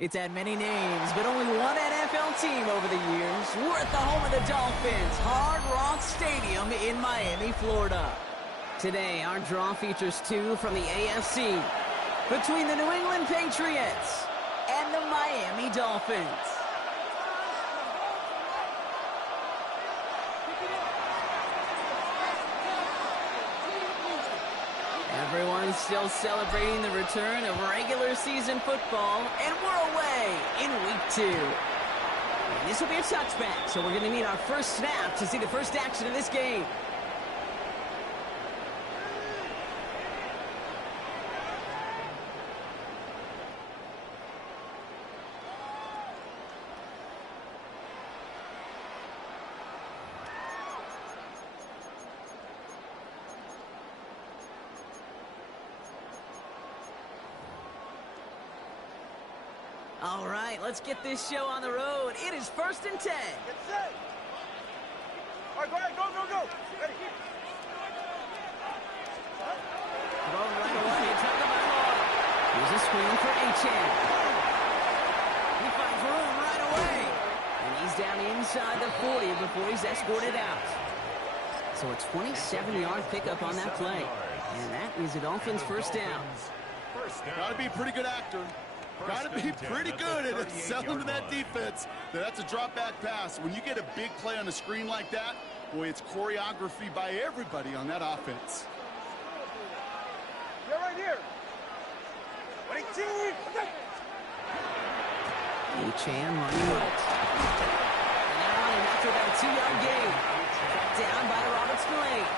It's had many names, but only one NFL team over the years. We're at the home of the Dolphins, Hard Rock Stadium in Miami, Florida. Today, our draw features two from the AFC, between the New England Patriots and the Miami Dolphins. Everyone's still celebrating the return of regular season football, and we're away in week 2. And this will be a touchback, so we're going to need our first snap to see the first action of this game. All right, let's get this show on the road. It is 1st and 10. Get set. All right, go ahead, go. Ready. Going right away, trying to ball. Here's a screen for Achane. He finds room right away. And he's down inside the 40 before he's escorted out. So a 27-yard pickup on that play. And that is the Dolphins' first down. Got to be a pretty good actor. Got to be pretty good at selling to that defense. That's a drop-back pass. When you get a big play on the screen like that, boy, it's choreography by everybody on that offense. You're right here. 18. Achane running right. And they're on him after about a 2-yard gain. Tracked down by Robert Spillane.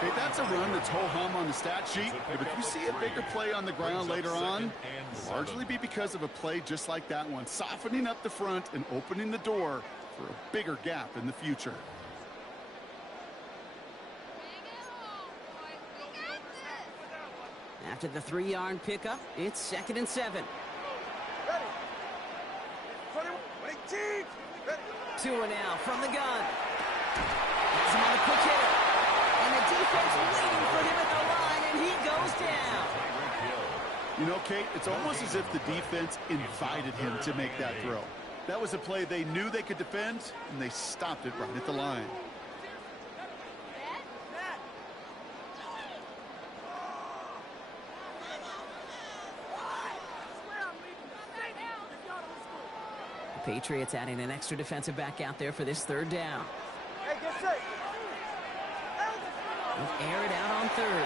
Hey, that's a run that's ho-hum on the stat sheet, but if you see a bigger play on the ground later on, it'll largely be because of a play just like that one, softening up the front and opening the door for a bigger gap in the future. After the 3-yard pickup, it's 2nd and 7. Ready. 18. Ready. Tua now from the gun. Has him on the quick hitter. And the defense waiting for him at the line, and he goes down. You know, Kate, it's almost as if the defense invited him to make that throw. That was a play they knew they could defend, and they stopped it right at the line. The Patriots adding an extra defensive back out there for this 3rd down. Hey, get set. Air it out on 3rd. And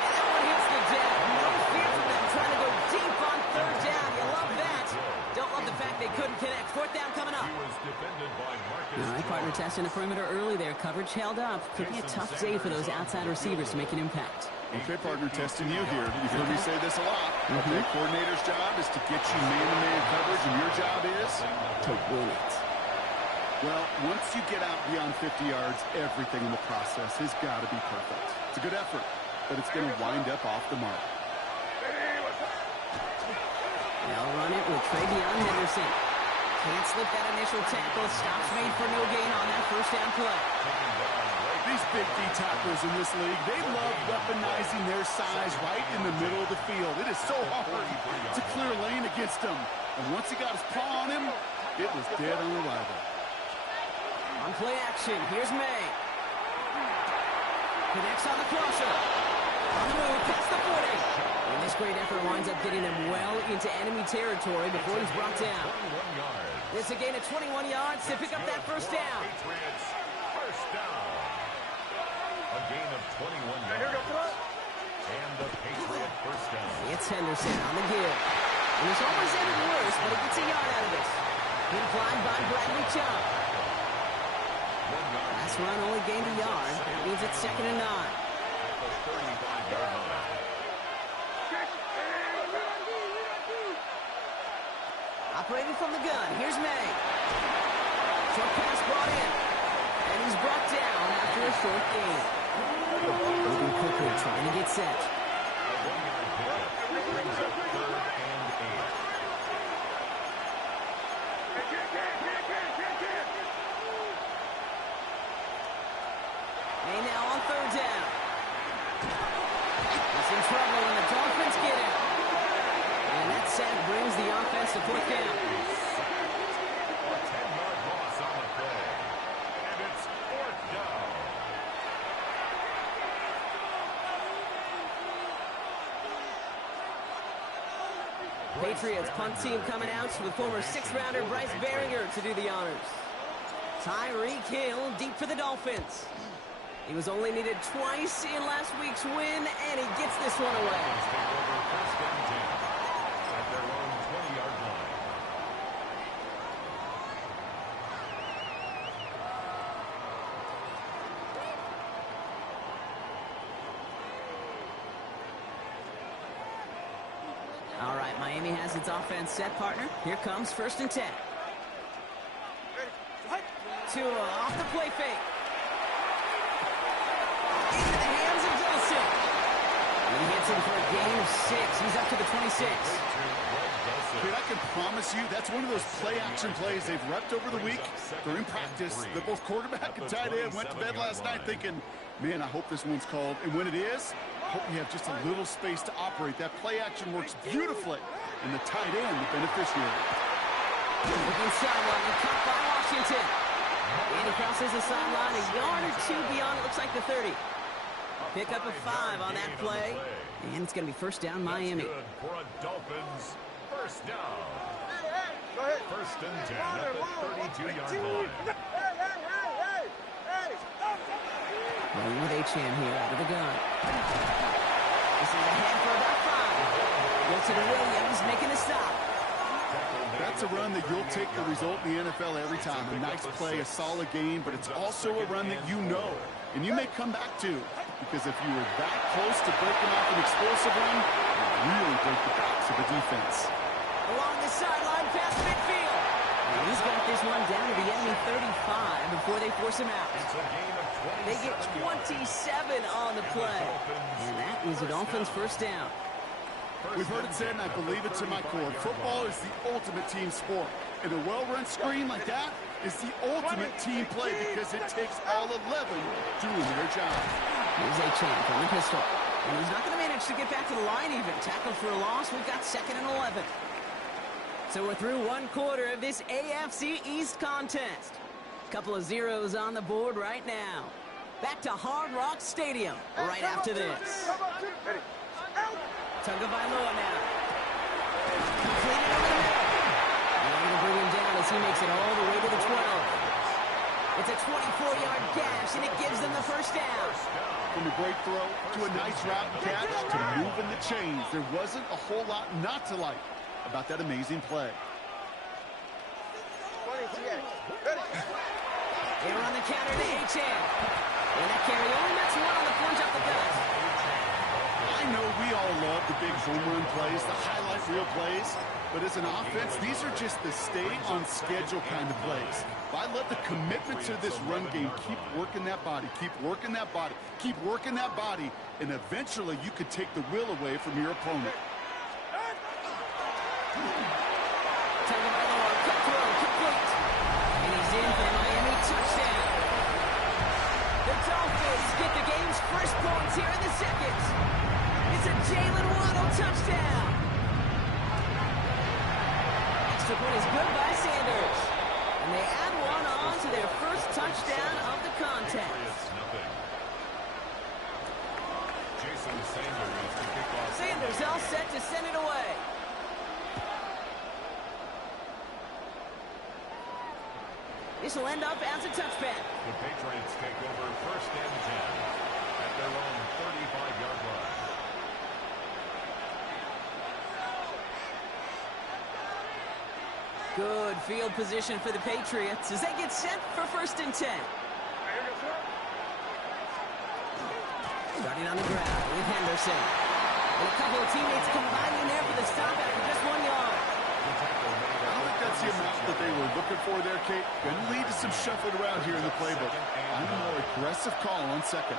that one hits the deck. No fear for them trying to go deep on 3rd down. You love that. Don't love the fact they couldn't connect. 4th down coming up. All right, partner testing the perimeter early there. Coverage held up. Could be a tough day for those outside receivers to make an impact. Okay, partner, testing you here. You've heard me say this a lot. Okay, coordinator's job is to get you man-to-man coverage, and your job is to win it. Well, once you get out beyond 50 yards, everything in the process has got to be perfect. It's a good effort, but it's going to wind up off the mark. They'll run it with Travion Henderson. Can't slip that initial tackle. Stops made for no gain on that 1st down play. These big D tacklers in this league, they love weaponizing their size right in the middle of the field. It is so hard to clear lane against them. And once he got his paw on him, it was dead on arrival. On play action, here's May. Connects on the crosser. On the move, past the 40. And this great effort winds up getting him well into enemy territory before he's brought down. It's a gain of 21 yards to pick up that 1st down. First down. A gain of 21 yards. And the Patriot first down. It's Henderson on the give. And it's always ended worse, but he gets a yard out of this. Implied by Bradley Chubb. Last run only gained a yard. That means it's 2nd and 9. Operating from the gun. Here's May. Short pass brought in. And he's brought down after a short gain. Moving quickly, trying to get set. Brings up 3rd and 8. May now on 3rd down. He's in trouble, and the Dolphins get him. sack brings the offense to fourth down. A 10-yard loss on the play. And it's fourth down. Patriots punt team coming out with former sixth-rounder Bryce Baringer to do the honors. Tyreek Hill deep for the Dolphins. He was only needed twice in last week's win, and he gets this one away. Take over first and 10 at their own 20-yard line. All right, Miami has its offense set, partner. Here comes first and 10. Tua off the play fake. Into the hands of Wilson. And he hits him for a gain of 6. He's up to the 26. Kid, I can promise you that's one of those play-action plays they've repped over the week during practice. That both quarterback and tight end went to bed last night thinking, man, I hope this one's called. And when it is, I hope you have just a little space to operate. That play-action works beautifully. And the tight end, the beneficiary. Looking sideline and caught by Washington. And he crosses the sideline a yard or two beyond, it looks like the 30. Pick up a 5 on that play. And it's going to be first down, Miami. Good for a Dolphins first down. Go ahead. First and 10 at the 32-yard line. Playing with Achane here out of the gun. This is ahead for about 5. Goes to the Williams, making a stop. That's a run that you'll take the result in the NFL every time. A nice play, a solid game, but it's also a run that you know. And you may come back to, because if you were that close to breaking off an explosive run, you really break the backs of the defense. Along the sideline, past midfield. And he's got this one down to the enemy 35 before they force him out. It's a gain of 27. They get 27 on the play. And that is a Dolphins first down. We've heard it said, and I believe it to my core, football is the ultimate team sport. And a well-run screen like that is the ultimate team play because it takes all 11 doing their job. Here's Achane from the pistol. And he's not going to manage to get back to the line even. Tackled for a loss. We've got second and 11. So we're through one quarter of this AFC East contest. Couple of zeros on the board right now. Back to Hard Rock Stadium right after this. Tagovailoa now. Completed over the middle. And they're going to bring him down as he makes it all the way to the 12. It's a 24-yard gash, and it gives them the first down. From a great throw to a nice route and catch to moving the chains. There wasn't a whole lot not to like about that amazing play. They run the counter to Achane. And that carry only makes one on the plunge up the gut. I know we all love the big home run plays, the highlight reel plays, but as an offense, these are just the stay-on-schedule kind of plays. I love the commitment to this run game. Keep working that body, keep working that body, keep working that body, and eventually you could take the will away from your opponent. Tagovailoa, cut throw, complete. And he's in for the Miami touchdown. The Dolphins get the game's first points here in the second. It's a Jalen Waddle touchdown. Extra point is good by Sanders. And they add one on to their first touchdown of the contest. Jason Sanders to kick off. Sanders all set to send it away. This will end up as a touchback. The Patriots take over first and 10 at their own 35-yard line. Good field position for the Patriots as they get set for first and 10. Starting on the ground with Henderson. And a couple of teammates combining there for the stop after just 1 yard. I don't think that's the amount that they were looking for there, Kate. Going to lead to some shuffling around here in the playbook. I'm a more aggressive call on second.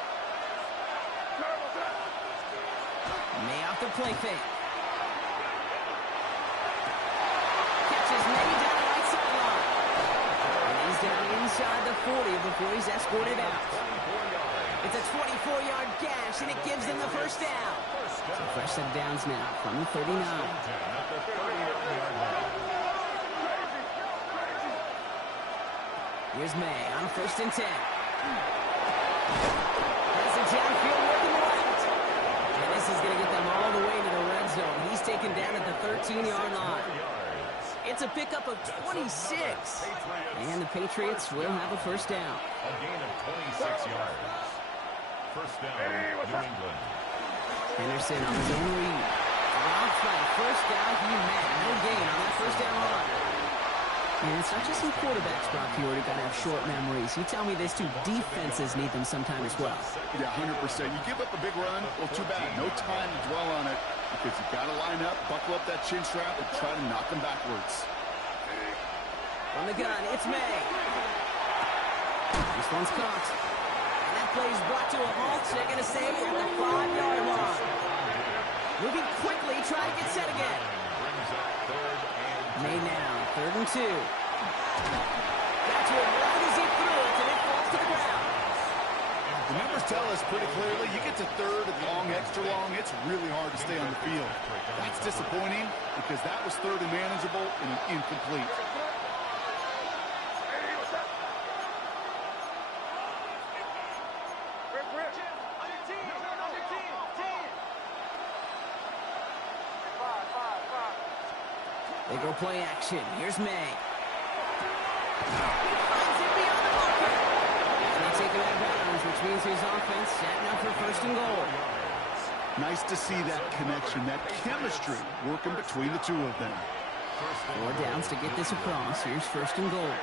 May off the play fake. Catches May down the right sideline. And he's down inside the 40 before he's escorted out. It's a 24-yard gash, and it gives them the first down. So fresh set of downs now from the 39. Here's May on 1st and 10. Has it downfield working left. And this is going to get them all the way to the red zone. He's taken down at the 13-yard line. It's a pickup of 26. And the Patriots will have a first down. A gain of 26 yards. First down, New England. Henderson on his own read. Robbed by a first down. He met no gain on that first down run. And it's not just some quarterbacks, Brock, you already got to have short memories. You tell me these two defenses need them sometime as well. Yeah, 100%. You give up a big run, well, too bad. No time to dwell on it because you got to line up, buckle up that chin strap, and try to knock them backwards. On the gun, it's May. This one's caught. And that play is brought to a halt. They're going to save at the 5-yard line. Moving quickly, try to get set again. May now, 3rd and 2. Got to it right as he threw it, and it falls to the ground. The numbers tell us pretty clearly, you get to 3rd and long, extra long, it's really hard to stay on the field. That's disappointing because that was 3rd and manageable and incomplete. They go play action. Here's May. Finds it beyond the marker. And they take it out of bounds, which means his offense setting up for 1st and goal. Nice to see that connection, that chemistry working between the two of them. 4 downs to get this across. Here's 1st and goal.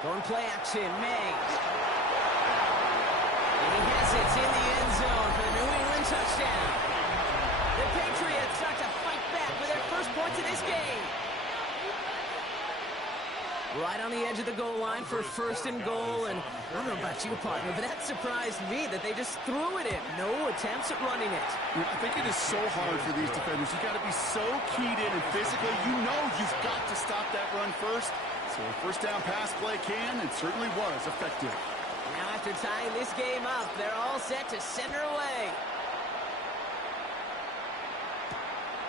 Going play action, May. And he has it in the end zone for the New England touchdown. The Patriots start to fight back with their first points of this game. Right on the edge of the goal line for 1st and goal, and I don't know about you, partner, but that surprised me that they just threw it in. No attempts at running it. I think it is so hard for these defenders. You got to be so keyed in and physically, you know you've got to stop that run first. So a 1st down pass play can, and certainly was effective. Now after tying this game up, they're all set to send her away.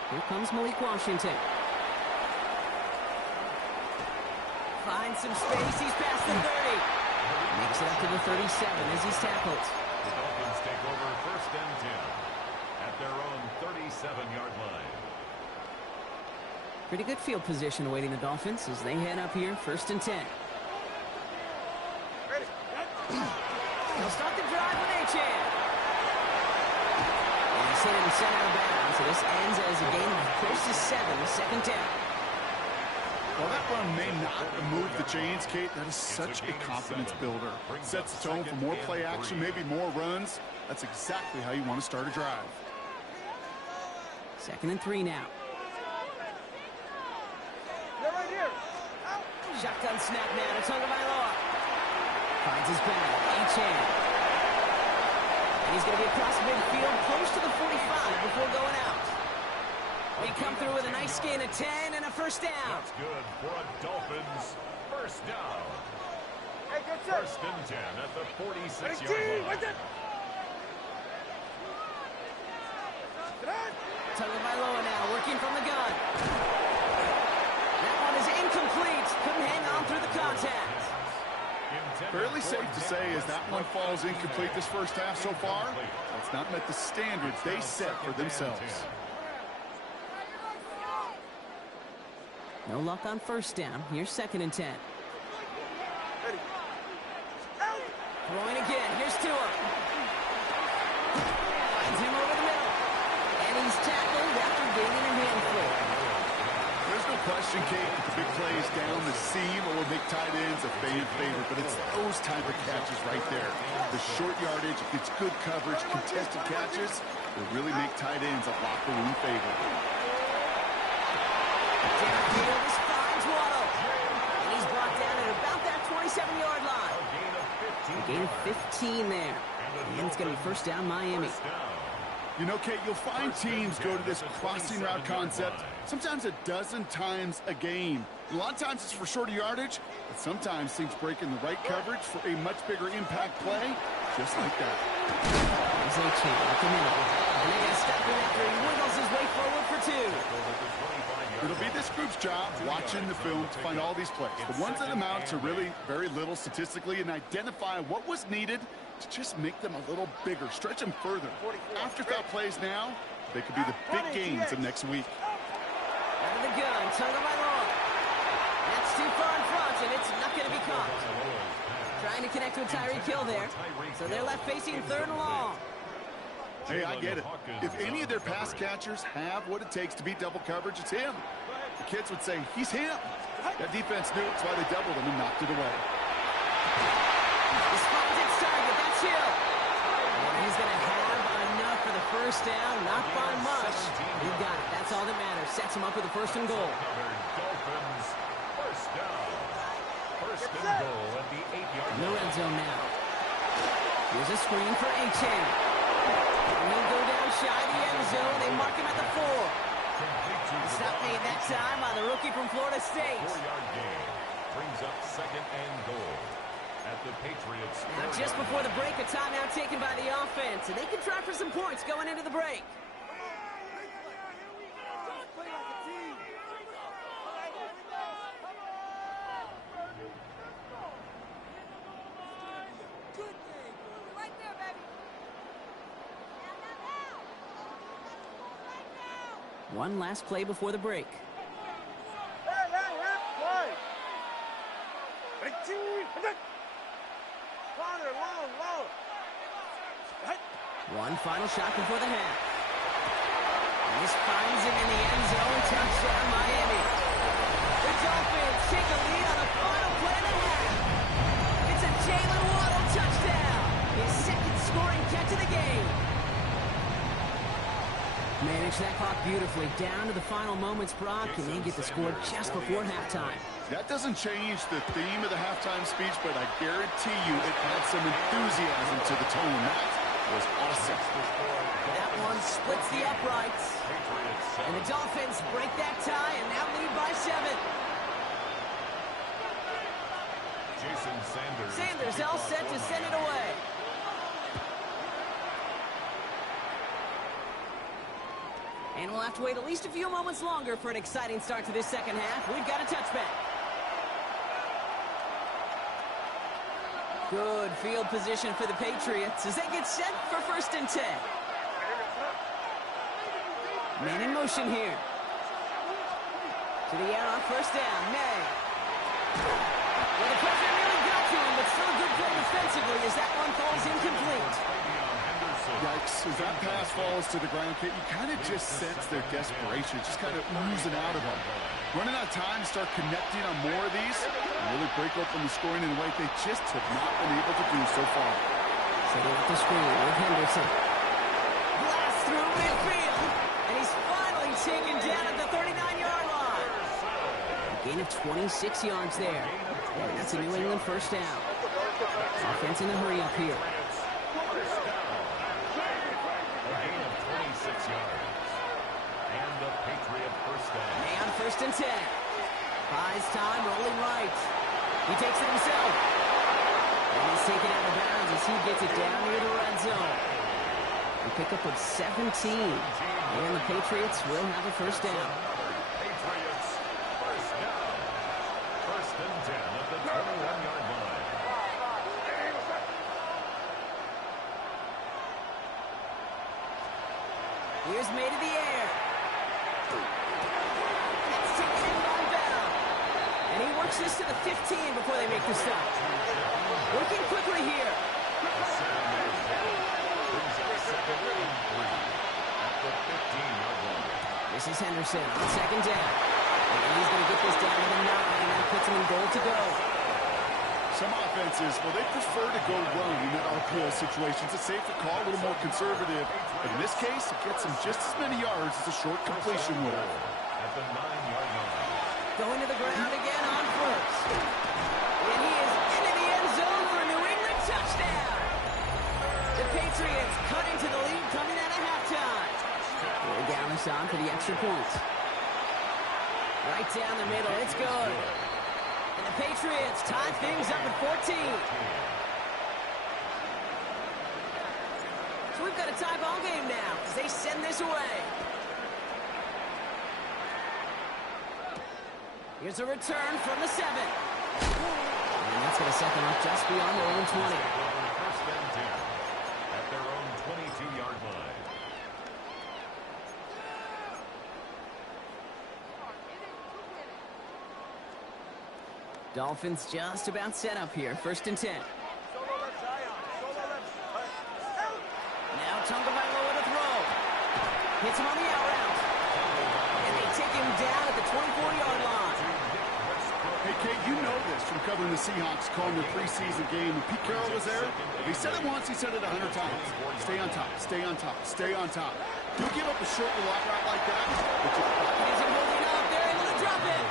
Here comes Malik Washington. Finds some space, he's past the 30. Makes it up to the 37 as he's tackled. The Dolphins take over 1st and 10 at their own 37-yard line. Pretty good field position awaiting the Dolphins as they head up here, 1st and 10. They'll start the drive with Achane. And he's hit and sent out of bounds, so this ends as a gain of close to 7, 2nd down. Well, that run may not move the chains, Kate. That is such a confidence builder. Sets the tone for more play action, maybe more runs. That's exactly how you want to start a drive. 2nd and 3 now. Shotgun snap now to Tagovailoa. Finds his back. Achane. And he's going to be across midfield, close to the 45 before going out. They come through with a nice gain of 10 and a 1st down. That's good for a Dolphins 1st down. Hey, good set. 1st and 10 at the 46-yard line. Tagovailoa now working from the gun. That one is incomplete. Couldn't hang on through the contact. Fairly safe to say as that one falls incomplete this 1st half so far, it's not met the standards they set for themselves. No luck on 1st down. Here's 2nd and 10. Throwing again. Here's Tua. Finds him over the middle. And he's tackled after gaining a handful. There's no question, Kate, that the big plays down the seam or make tight ends a fan favorite, but it's those type of catches right there. The short yardage, gets good coverage, contested catches will really make tight ends a locker room favorite. Downfield, this finds Waddle. And he's brought down at about that 27-yard line. A gain of 15 there. And it's going to be 1st down Miami. You know, Kate, you'll find teams go to this crossing route concept sometimes a dozen times a game. A lot of times it's for shorter yardage, but sometimes teams break in the right coverage for a much bigger impact play, just like that. Here's Achane at the middle. And they got to stop him after he wiggles his way forward for 2. It'll be this group's job watching the film to find all these plays, the ones that amount to really very little statistically, and identify what was needed to just make them a little bigger, stretch them further. Afterthought plays now, they could be the big games of next week. Out of the gun, Tonga Vailoa. That's too far in front, and it's not going to be caught. Trying to connect with Tyreek Hill there. So they're left facing 3rd and long. Hey, I get it. If any of their pass catchers have what it takes to beat double coverage, it's him. The kids would say, he's him. That defense knew it's why they doubled him and knocked it away. This finds its target. That's Hill. And he's going to have enough for the first down. Not by much. He got it. That's all that matters. Sets him up with a 1st and goal. Dolphins, first down. First and goal at the 8-yard In the red zone now. Here's a screen for Achane. And he'll go down shy of the end zone. They mark him at the 4. Stop made that time by the rookie from Florida State. 4-yard gain brings up 2nd and goal at the Patriots. Now just before the break, a timeout taken by the offense. And they can try for some points going into the break. One last play before the break. One final shot before the half. And this finds him in the end zone. Touchdown, Miami. The Dolphins take a lead on the final play of the half. It's a Jalen Waddle touchdown. His 2nd scoring catch of the game. Manage that clock beautifully down to the final moments, Brock, and they get the score just before halftime. That doesn't change the theme of the halftime speech, but I guarantee you it adds some enthusiasm to the tone. That was awesome. That one splits the uprights. And the Dolphins break that tie and now lead by 7. Jason Sanders. Sanders all set to send it away. And we'll have to wait at least a few moments longer for an exciting start to this 2nd half. We've got a touchback. Good field position for the Patriots as they get set for 1st and 10. Man in motion here. To the air on 1st down. May. Well, the pressure nearly got to him, but still a good play defensively as that one falls incomplete. Yikes, as that pass falls to the ground, Kate, you kind of just sense their desperation, just kind of oozing out of them. Running out of time to start connecting on more of these and really break open the scoring in a way they just have not been able to do so far. Setting up the screen with Henderson. Blast through midfield, and he's finally taken down at the 39-yard line. A gain of 26 yards there. And that's a New England 1st down. Offense in the hurry up here. May on 1st and 10. Buys time, rolling right. He takes it himself. And he's taken out of bounds as he gets it down near the red zone. A pickup of 17. And the Patriots will have a 1st down. Patriots, 1st down. 1st and 10 at the 21-yard line. Here's May to the air. That's taken in by Bell. And he works this to the 15 before they make the stop. Working quickly here. This is Henderson on 2nd down. And he's going to get this down to the 9, and that puts him in goal to go. Some offenses, well, they prefer to go run in that RPO situation. It's a safer call, a little more conservative. But in this case, it gets him just as many yards as a short completion would have. At the 9-yard line. Going to the ground again on 1st. And he is into the end zone for a New England touchdown. The Patriots cut into the lead coming out of halftime. us on for the extra points. Right down the middle, it's good. And the Patriots tie things up at 14. So we've got a tie ball game now as they send this away. Here's a return from the 7. And that's going to set them up just beyond their own 20. First and 10 at their own 22-yard line. Dolphins just about set up here. First and 10. Now Tagovailoa to throw. Hits him on the out route. And they take him down at the 24-yard line. Hey, Kate, you know this from covering the Seahawks, calling their preseason game. When Pete Carroll was there, if he said it once, he said it 100 times. Stay on top, stay on top, stay on top. You give up a short walk route like that, He's holding up. They're able to drop it.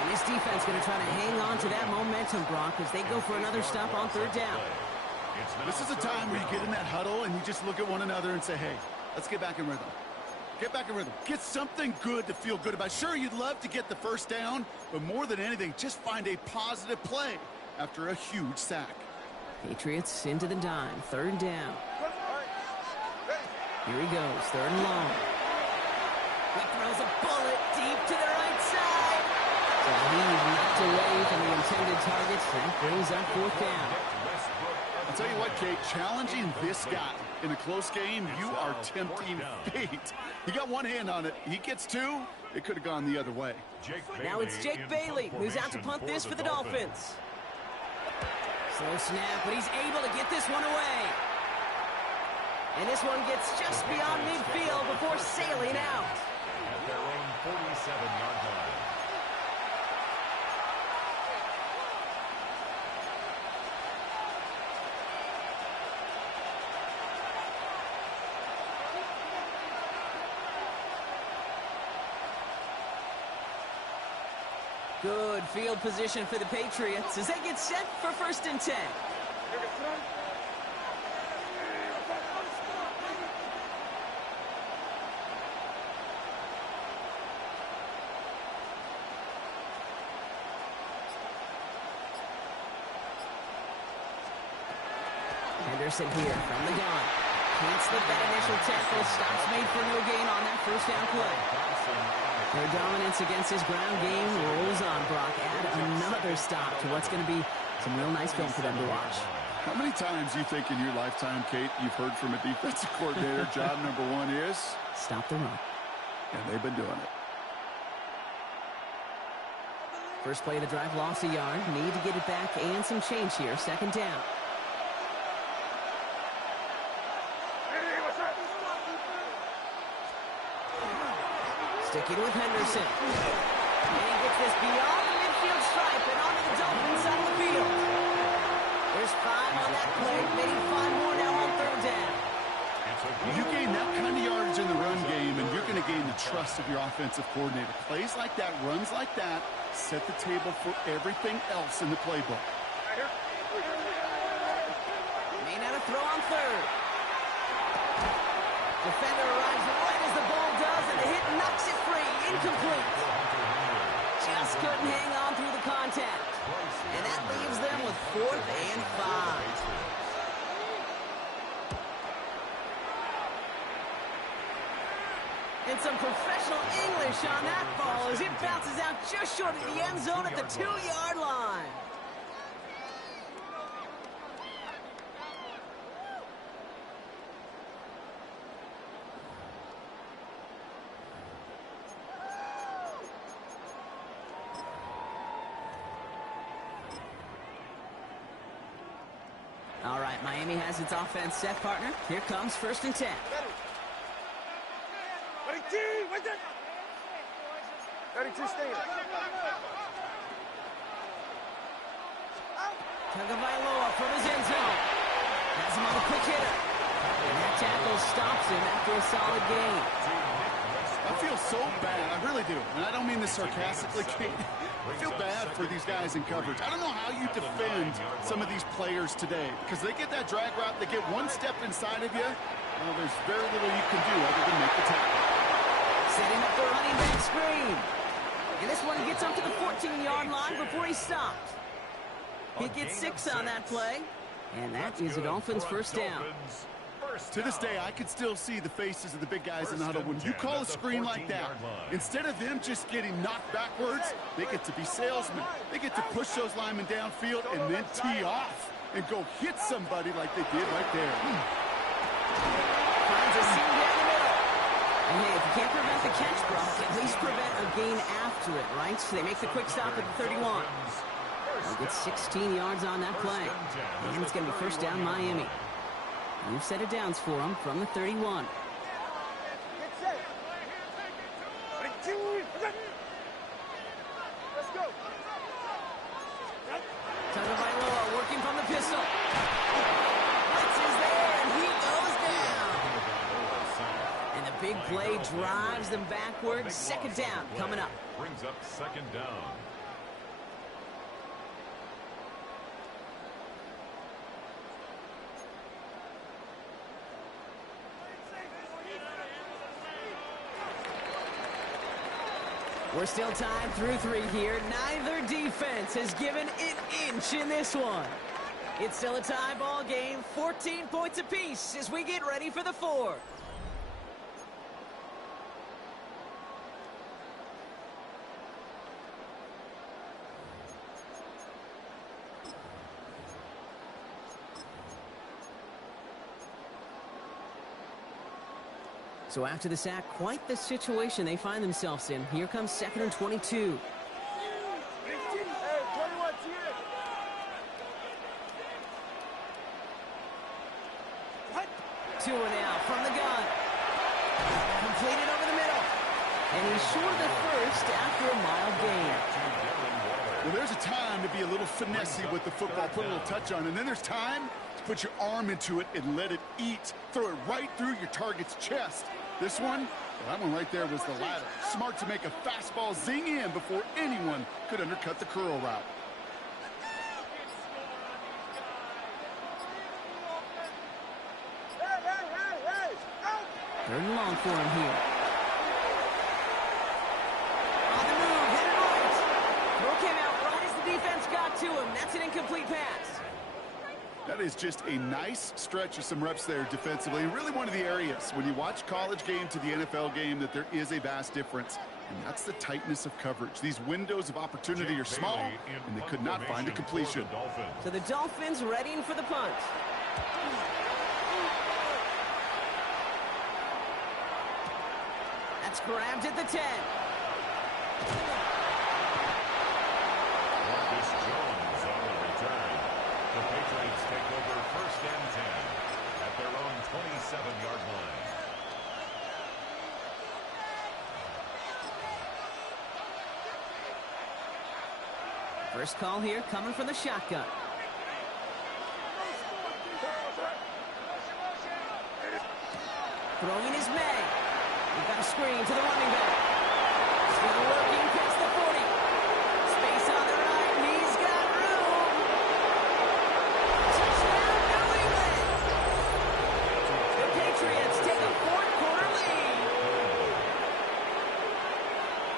And this defense going to try to hang on to that momentum, Brock, as they go for another stop on third down. this is a time where you get in that huddle and you just look at one another and say, hey, let's get back in rhythm. Get back in rhythm. Get something good to feel good about. Sure, you'd love to get the first down, but more than anything, just find a positive play after a huge sack. Patriots into the dime. Third down. Here he goes. Third and long. He throws a bullet deep to the right side. So he's knocked away from the intended target. That brings up fourth down. I'll tell you what, Kate, challenging this guy in a close game, you are tempting fate. He got one hand on it. He gets two. It could have gone the other way. Now it's Jake Bailey who's out to punt this for the Dolphins. Slow snap, but he's able to get this one away. And this one gets just beyond midfield before sailing out. At their own 47-yard line. Good field position for the Patriots as they get set for first and 10. Henderson here from the gun. Can't slip that initial tackle. Stops made for no gain on that first down play. Their dominance against his ground game rolls on, Brock. Add another stop to what's going to be some real nice film for them to watch. How many times you think in your lifetime, Kate, you've heard from a defensive coordinator, job number one is? Stop the run. And they've been doing it. First play of the drive, lost a yard. Need to get it back and some change here. Second down. Sticking with Henderson. And he gets this beyond the midfield stripe and onto the Dolphins side of the field. There's 5 on that play. They need 5 more now on third down. You gain that kind of yardage in the run game, and you're going to gain the trust of your offensive coordinator. Plays like that, runs like that, set the table for everything else in the playbook. May not have throw on third. Defender arrives right as the ball does, and the hit knocks it free. Incomplete. Just couldn't hang on through the contact. And that leaves them with 4th and 5. And some professional English on that ball as it bounces out just short of the end zone at the 2-yard line. All right, Miami has its offense set, partner. Here comes first and 10. Tagovailoa from his end zone. Has him on the quick hitter. And that tackle stops him after a solid gain. I feel so bad. I really do. And I don't mean this sarcastically, Kate. I feel bad for these guys in coverage. I don't know how you defend some of these players today because they get that drag route, they get one step inside of you. Well, there's very little you can do other than make the tackle. Setting up the running back screen. And this one gets up to the 14-yard line before he stopped. He gets 6 on that play. And that is a Dolphins first down. To this day, I can still see the faces of the big guys in the huddle. When you call a screen like that, instead of them just getting knocked backwards, they get to be salesmen. They get to push those linemen downfield and then tee off and go hit somebody like they did right there. Finds a seam down the middle. And hey, if you can't prevent the catch, Brock, at least prevent a gain after it, right? So they make the quick stop at the 31. They'll get 16 yards on that play. And it's going to be first down Miami. New set of downs for them from the 31. Let's go. Tagovailoa working from the pistol. Blitz is there, and he goes down. And the big play drives them backwards. Second down coming up. Brings up second down. We're still tied through 3 here. Neither defense has given an inch in this one. It's still a tie ball game, 14 points apiece as we get ready for the 4th. So after the sack, quite the situation they find themselves in. Here comes 2nd and 22. Hey, 21, see it. Tua now from the gun. Completed over the middle. And he's short of the first after a mild gain. Well, there's a time to be a little finessey with the football, put a little touch on, and then there's time to put your arm into it and let it eat. Throw it right through your target's chest. This one, well, that one right there was the latter. Smart to make a fastball zing in before anyone could undercut the curl route. Hey, out! 3rd and long for him here. On the move, hit it right. Throw came out right as the defense got to him. That's an incomplete pass. That is just a nice stretch of some reps there defensively. Really one of the areas when you watch college game to the NFL game that there is a vast difference. And that's the tightness of coverage. These windows of opportunity are small, and they could not find a completion. So the Dolphins readying for the punt. That's grabbed at the 10. Marcus Jones on the return. The Patriots take over 1st and 10 at their own 27-yard line. First call here coming from the shotgun. Throwing is May. We've got a screen to the running back. Still working past the 40. Space on the right, and he's got room. Touchdown, New England. The Patriots take a 4th-quarter lead.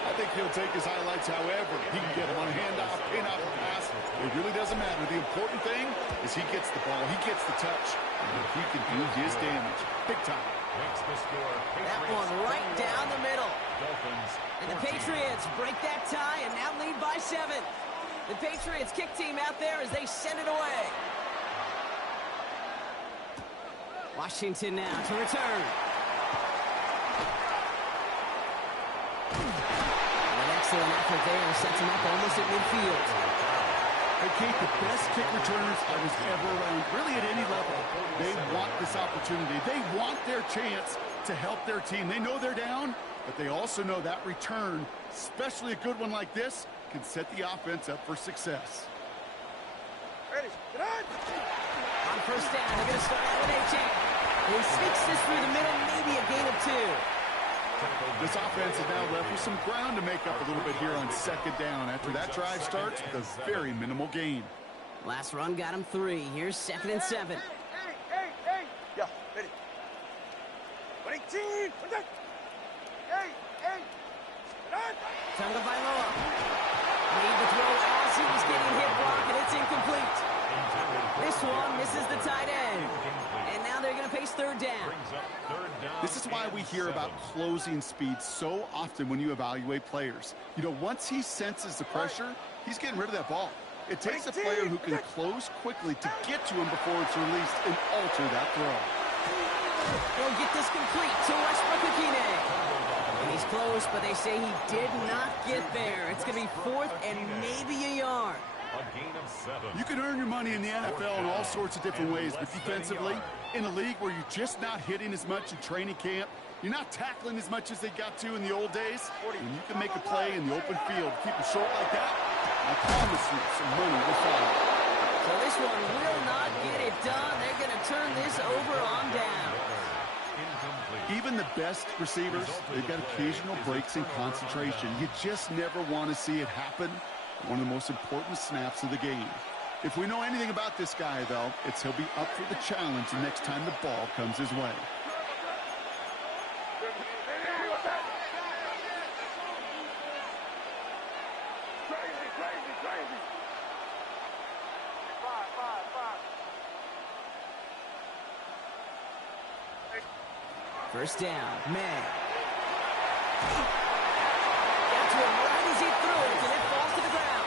I think he'll take his highlights however he can get them on a handoff, pin-off, or pass. It really doesn't matter. The important thing is he gets the ball, he gets the touch, and he can do his damage. Big time. Makes the score. That one right down the middle. Dolphins. And the 14. Patriots break that tie and now lead by 7. The Patriots kick team out there as they send it away. Washington now to return. An excellent effort there sets him up almost at midfield. Hey, Kate, the best kick returners I was ever around, really at any level. They want this opportunity. They want their chance to help their team. They know they're down, but they also know that return, especially a good one like this, can set the offense up for success. Ready, get on! On first down, they're going to start out with Achane. He sneaks this through the middle, maybe a gain of 2. This offense is now left with some ground to make up a little bit here on 2nd down. After that drive starts with a very minimal gain. Last run got him 3. Here's 2nd and 7. Yeah, ready. 18, hey, Tagovailoa made the throw as he was getting hit block, and it's incomplete. This one misses the tight end. And now they're going to face third down. This is why we hear about closing speed so often when you evaluate players. You know, once he senses the pressure, he's getting rid of that ball. It takes a player who can close quickly to get to him before it's released and alter that throw. He'll get this complete to Westbrook-Ikhine. And he's close, but they say he did not get there. It's going to be fourth and maybe a yard. A gain of 7. You can earn your money in the NFL in all sorts of different ways, but defensively, in a league where you're just not hitting as much in training camp, you're not tackling as much as they got to in the old days, when you can make a play in the open field, keep it short like that, I promise you some money will follow. So this one will not get it done. They're going to turn this over on down. Even the best receivers, they've got occasional breaks in concentration. You just never want to see it happen. One of the most important snaps of the game. If we know anything about this guy, though, it's he'll be up for the challenge the next time the ball comes his way. First down, May. Got to him right as he threw it, and it falls to the ground.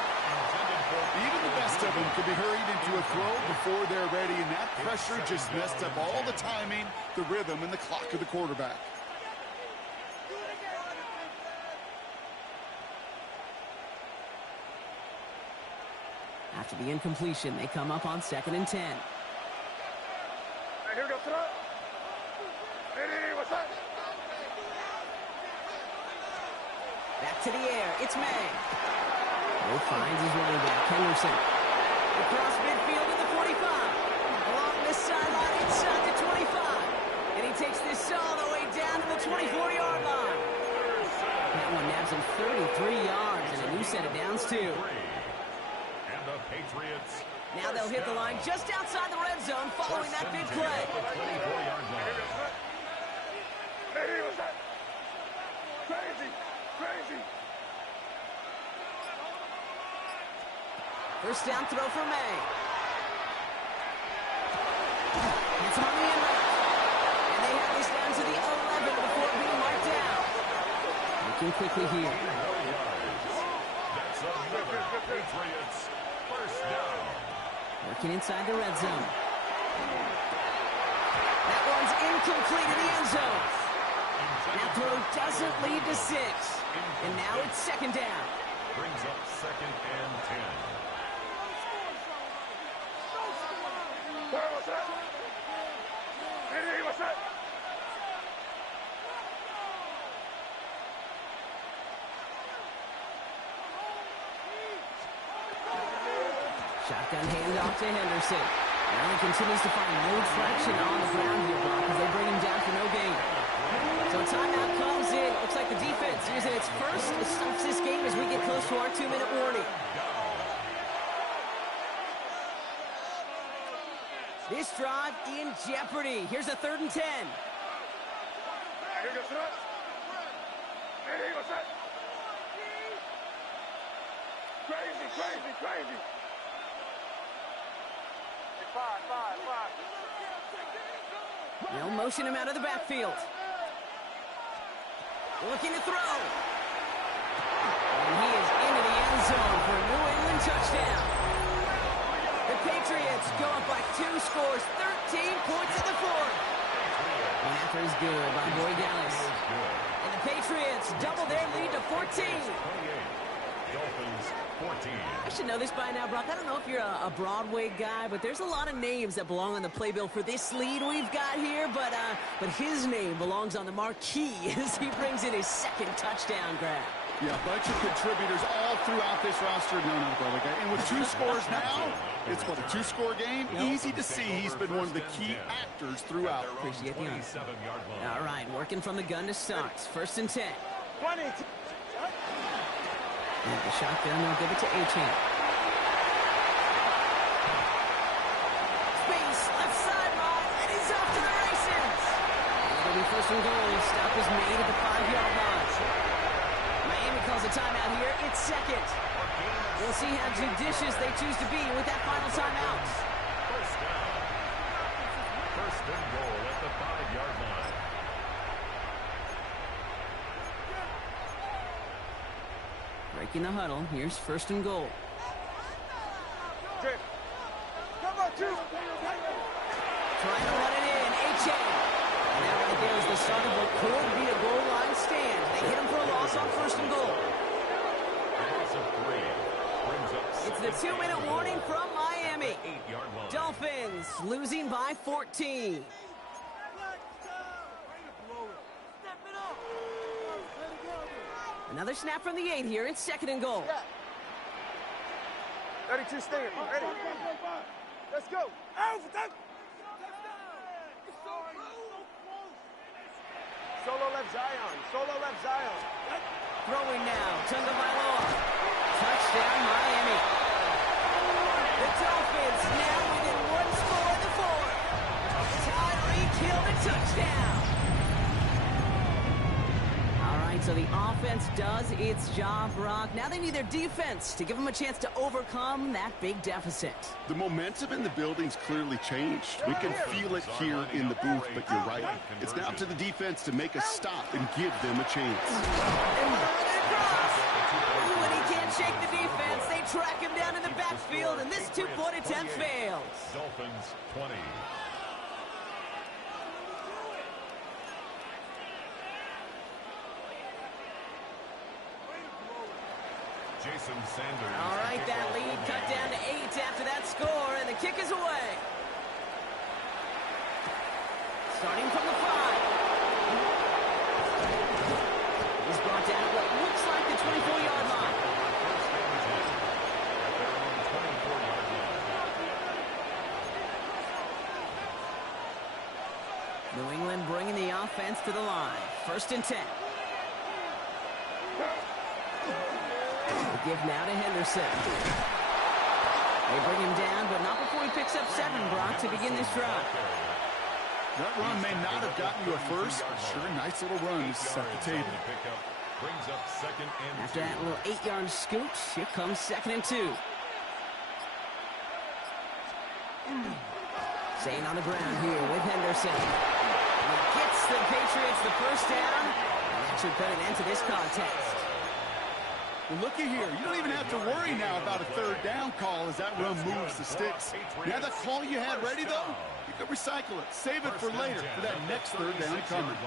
Even the best of them could be hurried into a throw before they're ready, and that pressure just messed up all the timing, the rhythm, and the clock of the quarterback. After the incompletion, they come up on 2nd and 10. Hey, here we go, throw. Hey, what's that? Back to the air. It's May. Mo finds his running back, Henderson. Across midfield to the 45. Along this sideline inside the 25. And he takes this all the way down to the 24-yard line. That one nabs him 33 yards and a new set of downs, too. And the Patriots. Now they'll hit the line just outside the red zone following that big play. 24-yard line. Hey, what's that? Crazy, crazy. First down throw for May. It's on the end. And they have this down to the 11 before being marked down. Looking quickly here. That's another Patriots first down. Working inside the red zone. That one's incomplete in the end zone. That throw doesn't lead to 6. And now it's 2nd down. Brings up 2nd and 10. Hey, what's that? Hey, what's that? Shotgun handoff to Henderson. Now he continues to find no traction on the ground here, Brock, as they bring him down for no gain. So a timeout comes in. Looks like the defense using its first stops this game as we get close to our 2-minute warning. This drive in jeopardy. Here's a 3rd and 10. Hey, here goes throw. Hey, what's that? Crazy, crazy, crazy. Five. They'll motion him out of the backfield. Looking to throw. And he is into the end zone for a New England touchdown. The Patriots go up by 2 scores, 13 points in the 4th. And after is good by Boy Dallas. And the Patriots double their lead to 14. Dolphins 14. I should know this by now, Brock. I don't know if you're a Broadway guy, but there's a lot of names that belong on the playbill for this lead we've got here. But his name belongs on the marquee as he brings in his 2nd touchdown grab. Yeah, a bunch of contributors all throughout this roster. No, not a Broadway guy. And with 2 scores now, it's what, a 2-score game? Easy to see he's been one of the key actors throughout. Appreciate the honor. 27-yard line. All right, working from the gun to start. 1st and 10. 20. And the shotgun, they'll give it to Achane. Space, left sideline, and he's off to the races. And it'll be 1st and goal. Stop is made at the 5-yard line. Miami calls a timeout here. It's second. We'll see how judicious they choose to be with that final timeout. First down. First and goal at the 5-yard line. Breaking the huddle. Here's first and goal. Come on, two. Trying to run it in. Achane. And that right there is the start of what could be a goal line stand. They hit him for a loss on first and goal. Loss of 3. Brings up It's the 2-minute warning from Miami. 8-yard line. Dolphins losing by 14. Another snap from the 8 here. It's second and goal. 32 stand. Ready? Let's go. Solo left Zion. Solo left Zion. Throwing now. Tagovailoa. Touchdown, Miami. The Dolphins now within one score in the fourth. Tyreek Hill, the touchdown. All right, so the offense does its job, Brock. Now they need their defense to give them a chance to overcome that big deficit. The momentum in the building's clearly changed. We can feel it here in the booth, but you're right. It's now to the defense to make a stop and give them a chance. When he can't shake the defense, they track him down in the backfield, and this two-point attempt fails. Dolphins 20. Jason Sanders. All right, that lead cut down to 8 after that score, and the kick is away. Starting from the 5. He's brought down at what looks like the 24-yard line. First and 10 at their own 24-yard line. New England bringing the offense to the line. First and 10. The give now to Henderson. They bring him down, but not before he picks up 7, Brock, to begin this drive. That run may not have gotten you a first, but sure, a nice little run to set the table. Brings up second and After that little 8-yard scoot, here comes second and 2. Staying on the ground here with Henderson. And he gets the Patriots the first down, and that should put an end to this contest. Well, looky here. You don't even have to worry now about a third down call as that run moves the sticks. Now that call you had ready, though, you can recycle it. Save it for later for that next third down coming.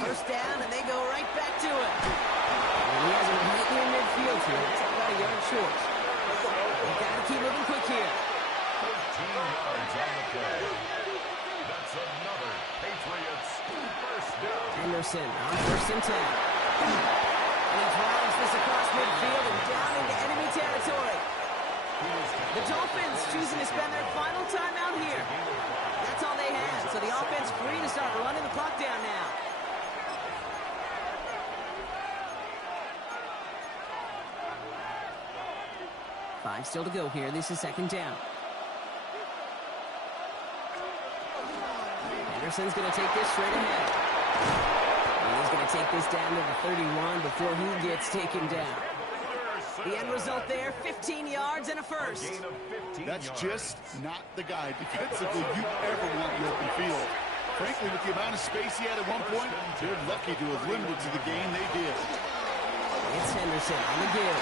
First down, and they go right back to it. And he has him right near midfield here. It's about a yard short. They've got to keep moving quick here. 13 yards on the play. That's another Patriots first down. Henderson on first and 10. And he drives this across midfield and down into enemy territory. The Dolphins choosing to spend their final timeout here. That's all they had, so the offense free to start running the clock down now. Five still to go here. This is second down. Henderson's going to take this straight ahead. And he's going to take this down to the 31 before he gets taken down. The end result there, 15 yards and a first. That's just not the guy defensively you ever want in the open field. Frankly, with the amount of space he had at one point, they're lucky to have limited to the game they did. It's Henderson on the give.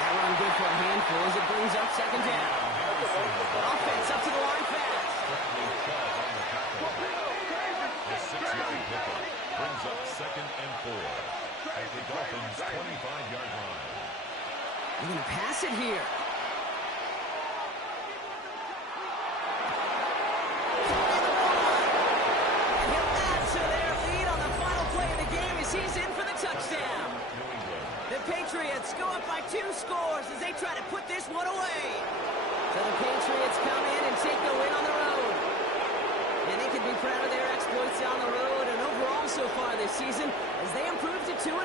That run good for a handful as it brings up second down. Offense up to the line fast. The 6-yard pickup brings up second and 4 at the Dolphins' 25-yard line. They're going to pass it here. And he'll add to their lead on the final play of the game as he's in for the touchdown. The Patriots go up by 2 scores as they try to put this one away. So the Patriots come in and take the win on the road. And they can be proud of their exploits on the road and overall so far this season as they improve to 2-0.